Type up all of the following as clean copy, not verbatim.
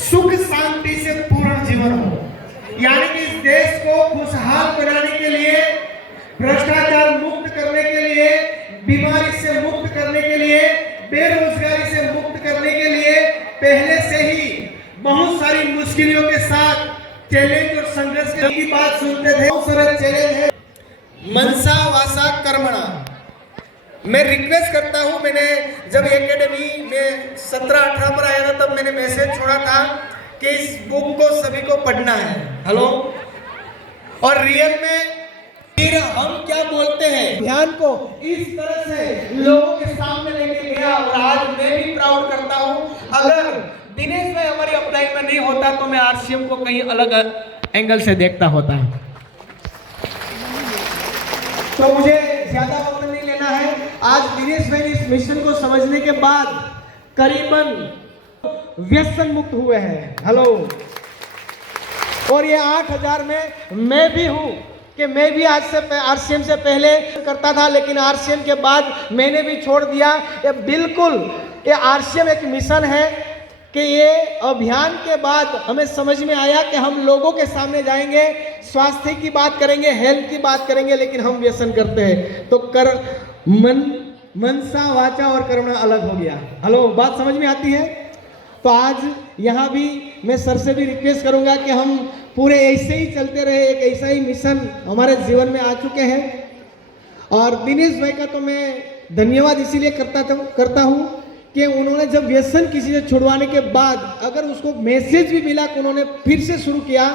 सुख शांति से पूर्ण जीवन हो, यानी कि इस देश को खुशहाल बनाने के लिए, भ्रष्टाचार मुक्त करने के लिए, बीमारी से मुक्त करने के लिए, बेरोजगारी से मुक्त करने के लिए पहले से ही बहुत सारी मुश्किलों के साथ चैलेंज और संघर्ष की बात सुनते थे। बहुत सारे चैलेंज है। मनसा वाचा कर्मणा, मैं रिक्वेस्ट करता हूं, मैंने जब एकेडमी में 17-18 पर आया था तब मैंने मैसेज छोड़ा था कि इस बुक को सभी को पढ़ना है। हेलो, और रियल में फिर हम क्या बोलते हैं, ध्यान को इस तरह से लोगों के सामने लेके गया। और आज मैं भी प्राउड करता हूं, अगर दिनेश भाई हमारी अपलाइन में नहीं होता तो मैं आरसीएम को कहीं अलग एंगल से देखता होता। तो मुझे ज्यादा वक्त नहीं लेना है। आज दिनेश भाई इस मिशन को समझने के बाद करीबन व्यसन मुक्त हुए हैं। हेलो, और ये 8000 में मैं भी हूं कि मैं भी आज से आरसीएम से पहले करता था, लेकिन आरसीएम के बाद मैंने भी छोड़ दिया। ये बिल्कुल, ये आरसीएम एक मिशन है कि ये अभियान के बाद हमें समझ में आया कि हम लोगों के सामने जाएंगे, स्वास्थ्य की बात करेंगे, हेल्थ की बात करेंगे, लेकिन हम व्यसन करते हैं। तो मनसा वाचा और कर्मणा अलग हो गया। हेलो, बात समझ में आती है? तो आज यहाँ भी मैं सर से भी रिक्वेस्ट करूँगा कि हम पूरे ऐसे ही चलते रहे, एक ऐसा ही मिशन हमारे जीवन में आ चुके हैं। और दिनेश भाई का तो मैं धन्यवाद इसीलिए करता हूँ कि उन्होंने जब व्यसन किसी से छुड़वाने के बाद अगर उसको मैसेज भी मिला कि उन्होंने फिर से शुरू किया,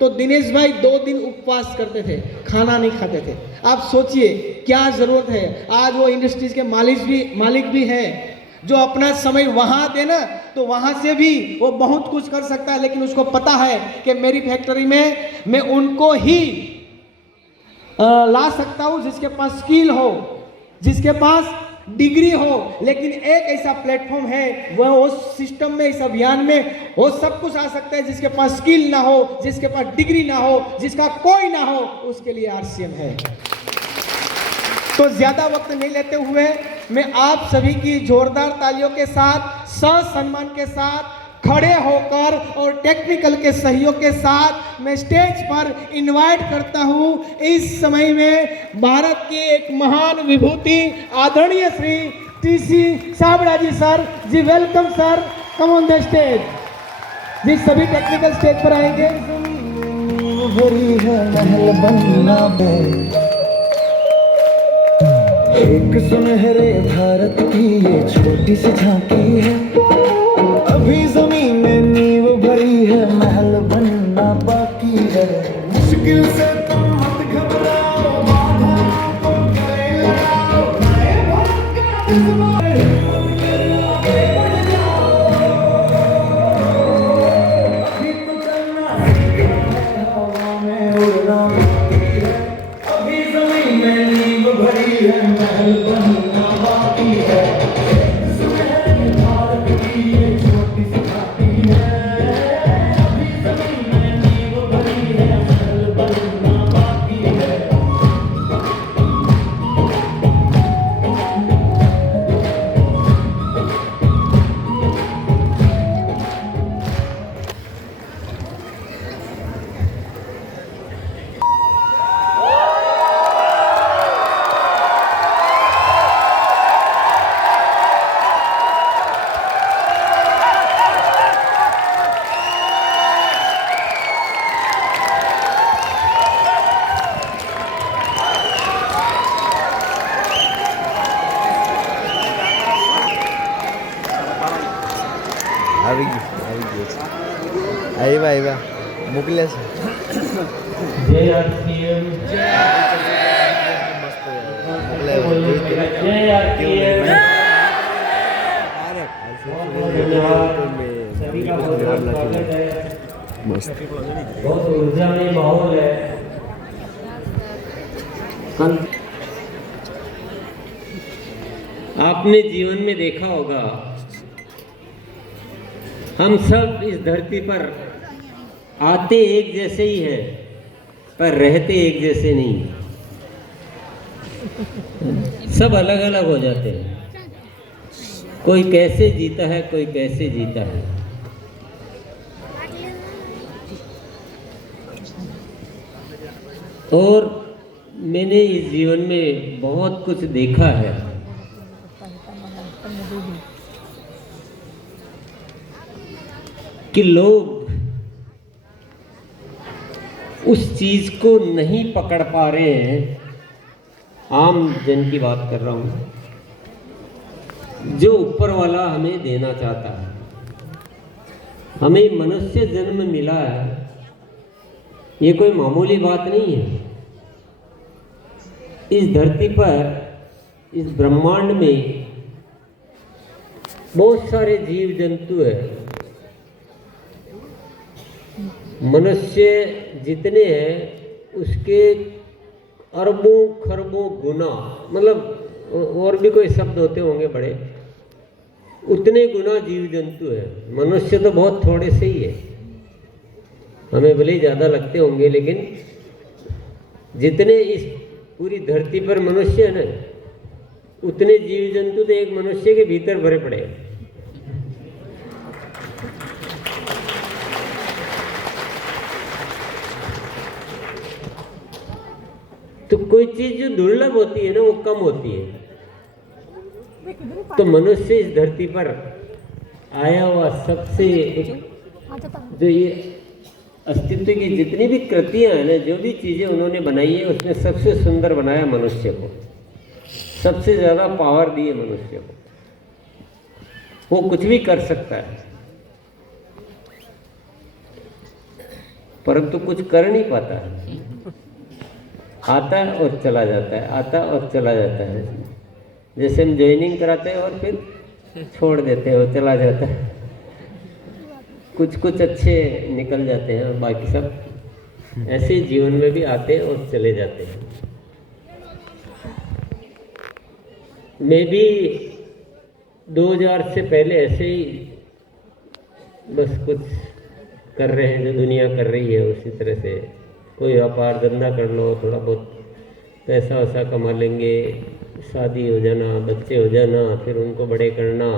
तो दिनेश भाई 2 दिन उपवास करते थे, खाना नहीं खाते थे। आप सोचिए क्या जरूरत है। आज वो इंडस्ट्रीज के मालिक भी हैं जो अपना समय वहां देना, तो वहां से भी वो बहुत कुछ कर सकता है, लेकिन उसको पता है कि मेरी फैक्ट्री में मैं उनको ही ला सकता हूं जिसके पास स्किल हो, जिसके पास डिग्री हो। लेकिन एक ऐसा प्लेटफॉर्म है, वह उस सिस्टम में, इस अभियान में वो सब कुछ आ सकता है जिसके पास स्किल ना हो, जिसके पास डिग्री ना हो, जिसका कोई ना हो, उसके लिए आरसीएम है। तो ज्यादा वक्त नहीं लेते हुए मैं आप सभी की जोरदार तालियों के साथ, सम्मान के साथ खड़े होकर और टेक्निकल के सहयोग के साथ मैं स्टेज पर इनवाइट करता हूं इस समय में भारत की एक महान विभूति आदरणीय Shri TC Sabda ji sir ji. Welcome sir, come on the stage ji. सभी टेक्निकल स्टेज पर आएंगे। एक सुनहरे भारत की ये छोटी सी झांकी है, अभी जमीन में नींव भरी है, महल बनना बाकी है। मुश्किल से तुम मत घबराओ, बाधाओं को गले लगाओ, नए भारत का अभी तो चलना है, हवा में उड़ना बाकी है, अभी जमीन में नींव भरी है, महल बनना बाकी है। सुनहरे भारत की ये छोटी सी घाटी है, अभी जमीन में नींव भरी है, महल बनना बाकी है। आइबा मोकले છે जय आरसीएम, जय आरसीएम। सभी का बहुत स्वागत है। बहुत ऊर्जामय माहौल है। आपने जीवन में देखा होगा, हम सब इस धरती पर आते एक जैसे ही हैं, पर रहते एक जैसे नहीं। सब अलग अलग हो जाते हैं। कोई कैसे जीता है, कोई कैसे जीता है। और मैंने इस जीवन में बहुत कुछ देखा है। कि लोग उस चीज को नहीं पकड़ पा रहे हैं, आम जन की बात कर रहा हूं, जो ऊपर वाला हमें देना चाहता है। हमें मनुष्य जन्म मिला है, ये कोई मामूली बात नहीं है। इस धरती पर, इस ब्रह्मांड में बहुत सारे जीव जंतु हैं। मनुष्य जितने हैं उसके अरबों खरबों गुना, मतलब और भी कोई शब्द होते होंगे बड़े, उतने गुना जीव जंतु है। मनुष्य तो बहुत थोड़े से ही है, हमें भले ही ज़्यादा लगते होंगे, लेकिन जितने इस पूरी धरती पर मनुष्य है ना, उतने जीव जंतु तो एक मनुष्य के भीतर भरे पड़े हैं। तो कोई चीज जो दुर्लभ होती है ना, वो कम होती है। तो मनुष्य इस धरती पर आया हुआ सबसे जो ये अस्तित्व की जितनी भी कृतियां हैं ना, जो भी चीजें उन्होंने बनाई है, उसमें सबसे सुंदर बनाया मनुष्य को, सबसे ज्यादा पावर दी है मनुष्य को। वो कुछ भी कर सकता है, परंतु कुछ कर नहीं पाता है। आता है और चला जाता है, आता और चला जाता है। जैसे हम ज्वाइनिंग कराते हैं और फिर छोड़ देते हैं और चला जाता है। कुछ कुछ अच्छे निकल जाते हैं और बाकी सब ऐसे ही जीवन में भी आते हैं और चले जाते हैं। मैं भी 2000 से पहले ऐसे ही बस कुछ कर रहे हैं जो दुनिया कर रही है, उसी तरह से कोई व्यापार धंधा कर लो, थोड़ा बहुत पैसा वैसा कमा लेंगे, शादी हो जाना, बच्चे हो जाना, फिर उनको बड़े करना,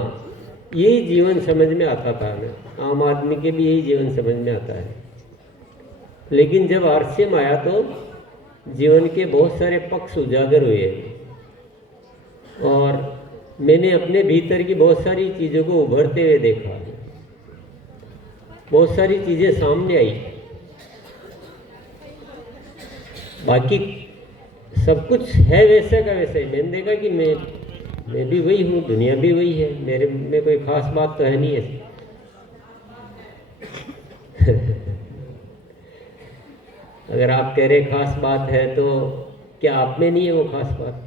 यही जीवन समझ में आता था हमें। आम आदमी के भी यही जीवन समझ में आता है। लेकिन जब आरसीएम आया तो जीवन के बहुत सारे पक्ष उजागर हुए और मैंने अपने भीतर की बहुत सारी चीज़ों को उभरते हुए देखा, बहुत सारी चीज़ें सामने आई। बाकी सब कुछ है वैसा का वैसा ही। मैंने देखा कि मैं भी वही हूँ, दुनिया भी वही है, मेरे में कोई खास बात तो है नहीं है। अगर आप कह रहे खास बात है तो क्या आप में नहीं है वो खास बात?